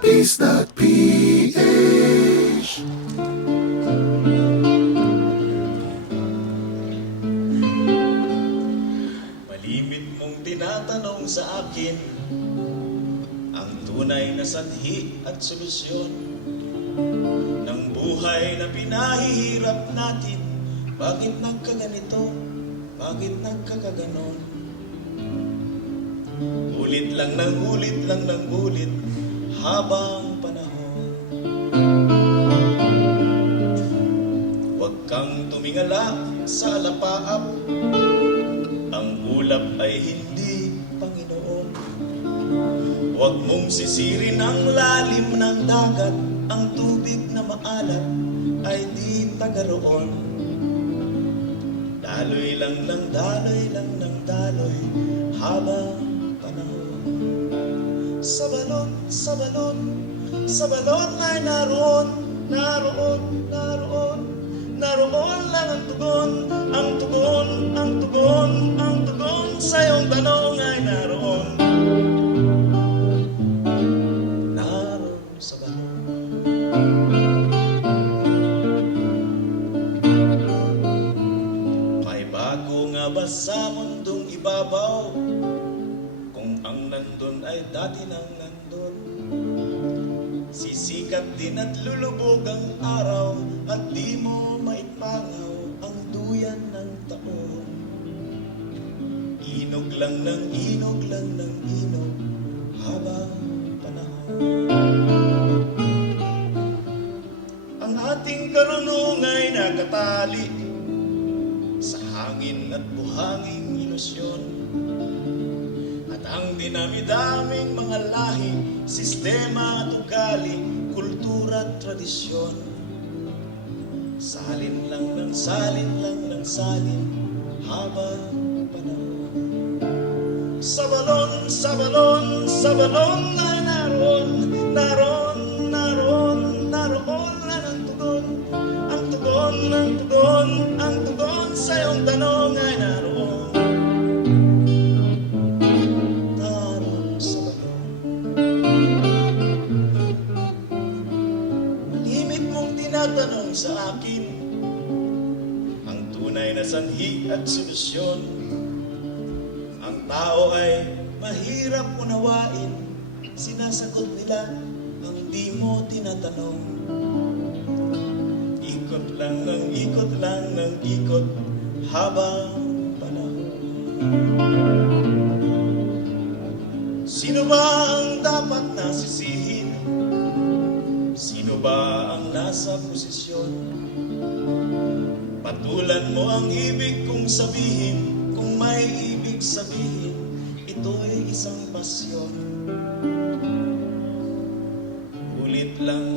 Rapis.ph. Malimit mong tinatanong sa akin ang tunay na sanhi at solusyon ng buhay na pinahihirap natin. Bakit nagkaganito? Bakit nagkakaganon? Ulit lang ng ulit habang panahon. Huwag kang tumingala sa alapaap, ang ulap ay hindi Panginoon. Huwag mong sisirin ang lalim ng dagat, ang tubig na maalat ay di taga roon. Daloy lang ng daloy habang panahon. Sa balon ay naroon lang ang tugon sa iyong tanong ay naroon sa balon. May bago nga ba sa mundong ibabaw, kung ang nandun ay dati nang nandun? Sisikat din at lulubog ang araw, at di mo maipangaw ang duyan ng taon. Inog lang ng inog habang panahon. Ang ating karunungan ay nakatali sa hangin at buhanging ilusyon, at ang dinami-daming mga lahi, sistema at ugali, kultura at tradisyon. Salin lang ng salin habang panahon. Sa balon ay naroon lang ang tugon sa iyong tanong ay naroon sa balon. Malimit mong tinatanong sa akin ang tunay na sanhi at solusyon. Ang tao ay mahirap unawain, sinasagot nila ang di mo tinatanong. Ikot lang ng ikot habang panahon. Sino ba ang dapat nasisihin? Sino ba ang nasa posisyon? Patulan mo ang ibig kong sabihin, kung may ibig sabihin, ito'y isang pasyon. Ulit lang